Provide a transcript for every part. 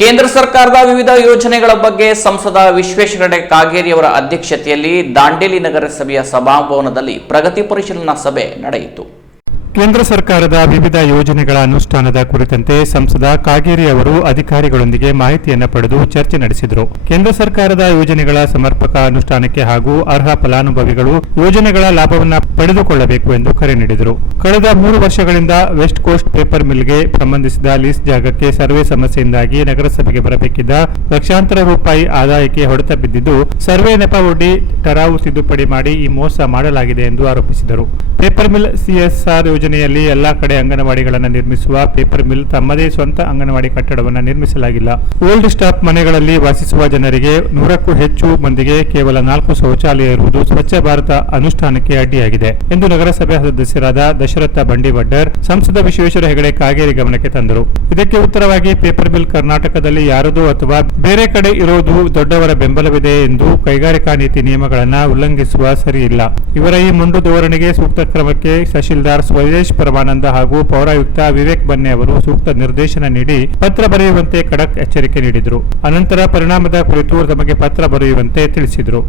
ಕೇಂದ್ರ ಸರ್ಕಾರದ ವಿವಿಧ ಯೋಜನೆಗಳ ಬಗ್ಗೆ ಸಂಸದ ವಿಶ್ವೇಶ್ವರ ಕಾಗೇರಿಯವರ ಅಧ್ಯಕ್ಷತೆಯಲ್ಲಿ ದಾಂಡೇಲಿ ನಗರಸಭೆಯ ಸಭಾಭವನದಲ್ಲಿ ಪ್ರಗತಿ ಪರಿಶೀಲನಾ ಸಭೆ ನಡೆಯಿತು. ಕೇಂದ್ರ ಸರ್ಕಾರದ ವಿವಿಧ ಯೋಜನೆಗಳ ಅನುಷ್ಠಾನದ ಕುರಿತಂತೆ ಸಂಸದ ಕಾಗೇರಿ ಅವರು ಅಧಿಕಾರಿಗಳೊಂದಿಗೆ ಮಾಹಿತಿಯನ್ನು ಪಡೆದು ಚರ್ಚೆ ನಡೆಸಿದರು. ಕೇಂದ್ರ ಸರ್ಕಾರದ ಯೋಜನೆಗಳ ಸಮರ್ಪಕ ಅನುಷ್ಠಾನಕ್ಕೆ ಹಾಗೂ ಅರ್ಹ ಫಲಾನುಭವಿಗಳು ಯೋಜನೆಗಳ ಲಾಭವನ್ನು ಪಡೆದುಕೊಳ್ಳಬೇಕು ಎಂದು ಕರೆ ನೀಡಿದರು. ಕಳೆದ ಮೂರು ವರ್ಷಗಳಿಂದ ವೆಸ್ಟ್ ಕೋಸ್ಟ್ ಪೇಪರ್ ಮಿಲ್ಗೆ ಸಂಬಂಧಿಸಿದ ಲೀಸ್ ಜಾಗಕ್ಕೆ ಸರ್ವೆ ಸಮಸ್ಯೆಯಿಂದಾಗಿ ನಗರಸಭೆಗೆ ಬರಬೇಕಿದ್ದ ಲಕ್ಷಾಂತರ ರೂಪಾಯಿ ಆದಾಯಕ್ಕೆ ಹೊಡೆತ ಬಿದ್ದಿದ್ದು, ಸರ್ವೆ ನೆಪ ಒಡ್ಡಿ, ಟರಾವು ತಿದ್ದುಪಡಿ ಮಾಡಿ ಈ ಮೋಸ ಮಾಡಲಾಗಿದೆ ಎಂದು ಆರೋಪಿಸಿದರು. ಪೇಪರ್ ಮಿಲ್ ಸಿಎಸ್ಆರ್ ಯೋಜನೆಯಲ್ಲಿ ಎಲ್ಲ ಕಡೆ ಅಂಗನವಾಡಿಗಳನ್ನು ನಿರ್ಮಿಸುವ ಪೇಪರ್ ಮಿಲ್ ತಮ್ಮದೇ ಸ್ವಂತ ಅಂಗನವಾಡಿ ಕಟ್ಟಡವನ್ನು ನಿರ್ಮಿಸಲಾಗಿಲ್ಲ. ಓಲ್ಡ್ ಸ್ಟಾಪ್ ಮನೆಗಳಲ್ಲಿ ವಾಸಿಸುವ ಜನರಿಗೆ ನೂರಕ್ಕೂ ಹೆಚ್ಚು ಮಂದಿಗೆ ಕೇವಲ ನಾಲ್ಕು ಶೌಚಾಲಯ ಇರುವುದು ಸ್ವಚ್ಛ ಭಾರತ ಅನುಷ್ಠಾನಕ್ಕೆ ಅಡ್ಡಿಯಾಗಿದೆ ಎಂದು ನಗರಸಭೆ ಸದಸ್ಯರಾದ ದಶರಥ ಬಂಡಿವಡ್ಡರ್, ಸಂಸದ ವಿಶ್ವೇಶ್ವರ ಹೆಗಡೆ ಕಾಗೇರಿ ಗಮನಕ್ಕೆ ತಂದರು. ಇದಕ್ಕೆ ಉತ್ತರವಾಗಿ ಪೇಪರ್ ಮಿಲ್ ಕರ್ನಾಟಕದಲ್ಲಿ ಯಾರದೋ ಅಥವಾ ಬೇರೆ ಕಡೆ ಇರೋದು ದೊಡ್ಡವರ ಬೆಂಬಲವಿದೆ ಎಂದು ಕೈಗಾರಿಕಾ ನೀತಿ ನಿಯಮಗಳನ್ನು ಉಲ್ಲಂಘಿಸುವ ಸರಿಯಿಲ್ಲ ಇವರ ಈ ಮುಂಡು ಧೋರಣೆಗೆ ಸೂಕ್ತ ಕ್ರಮಕ್ಕೆ ತಹಶೀಲ್ದಾರ್ ಸ್ವದೇಶ್ ಪರಮಾನಂದ ಹಾಗೂ ಪೌರಾಯುಕ್ತ ವಿವೇಕ್ ಬನ್ನೆ ಅವರು ಸೂಕ್ತ ನಿರ್ದೇಶನ ನೀಡಿ ಪತ್ರ ಬರೆಯುವಂತೆ ಖಡಕ್ ಎಚ್ಚರಿಕೆ ನೀಡಿದರು. ಅನಂತರ ಪರಿಣಾಮದ ಕುರಿತು ತಮಗೆ ಪತ್ರ ಬರೆಯುವಂತೆ ತಿಳಿಸಿದರು.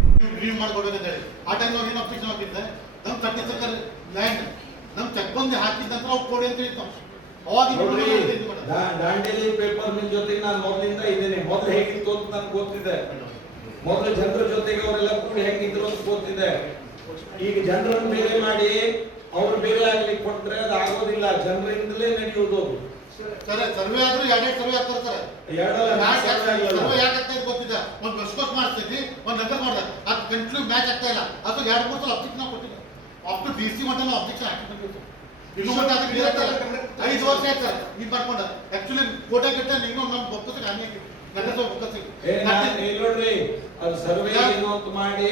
ದಾಂಡೇಲಿ ಪೇಪರ್ ನಿಮ್ ಜೊತೆಗೆ ನಾನು ಮೊದಲಿಂದ ಇದ್ದೇನೆ. ಮೊದಲು ಹೇಗಿತ್ತು ಅಂತ ನನ್ಗೆ ಗೊತ್ತಿದೆ ಮೊದಲು ಜನರ ಜೊತೆಗೆ ಅವರೆಲ್ಲ ಕೂಡಿ ಹೆಂಗಿದ್ರು ಅಂತ ಗೊತ್ತಿದೆ ಈಗ ಜನರನ್ನು ಬೇರೆ ಮಾಡಿ ಅವ್ರು ಬೇರೆ ಆಗ್ಲಿಕ್ಕೆ ಕೊಟ್ರೆ ಅದು ಆಗೋದಿಲ್ಲ. ಜನರಿಂದಲೇ ನಡೆಯುವುದು ಅದು. ಸರ್ ಸರ್ವೆ ಆದ್ರೂ ಎರಡೆರಡು ಸರ್ವೆ ಸರ್ವೆ ಯಾಕೆ ಆಗ್ತಾ ಇದೆ ಗೊತ್ತಿದೆ ಒಂದು ಒಂದು ನಗರ ಮಾಡ್ದೆ. ಅದು ಕಂಟಿನ್ಯೂ ಮ್ಯಾಚ್ ಆಗ್ತಾ ಇಲ್ಲ. ಅದು ಎರಡು ಮೂರು ಸಲ ಅಬ್ಜೆಕ್ಷನ್ ಕೊಟ್ಟಿದ್ದೆ ಅಪ್ ಟು ಡಿ ಸಿ ಮಟ್ಟ ನಾವು ಅಬ್ಜೆಕ್ಷನ್ ಹಾಕಿದ್ದೀವಿ ಇನ್ನು ಮತ್ತೆ ಅದಕ್ಕೆ ಇರತ್ತಲ್ಲ ಐದು ವರ್ಷ ಆಯ್ತು ಸರ್. ನೀವು ಮಾಡ್ಕೊಂಡ ಆಕ್ಚುಲಿ ಫೋಟೋ ಗಿಟ್ಟ ನೀನು ನಮ್ಮ ಬೊಕ್ಕಸಿಗೆ ಹಾನಿ ನೋಡ್ರಿ ಅದು ಸರ್ವೆ ಅಂತ ಮಾಡಿ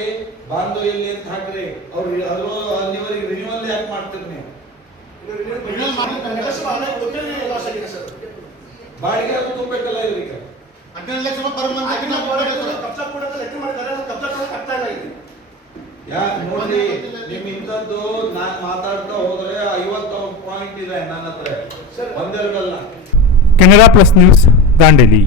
ಬಾಂಧವ ಎಲ್ಲಿ ಅಂತ ಹಾಕ್ರಿ. ಅವ್ರು ಅದ್ರ ಅಲ್ಲಿವರೆಗೆ ರಿನ್ಯೂವಲ್ ಯಾಕೆ ಮಾಡ್ತೀರಿ ಬಾಡಿಗೆ ಅದು ತುಂಬಬೇಕಲ್ಲ ಇವ್ರಿಗೆ? ಲಕ್ಷ ರೂಪಾಯಿ ಇಲ್ಲ ಮಂತ್ ಯಾ ನೋಡಿ ನಿಮ್ ಇಂಥದ್ದು ನಾನ್ ಮಾತಾಡ್ತಾ ಹೋದ್ರೆ ಐವತ್ತ ಪಾಯಿಂಟ್ ಇದೆ ನನ್ನ ಹತ್ರ. ಒಂದೆರಡಲ್ಲ ಕೆನರಾ ಪ್ಲಸ್ ನ್ಯೂಸ್ ದಾಂಡೇಲಿ.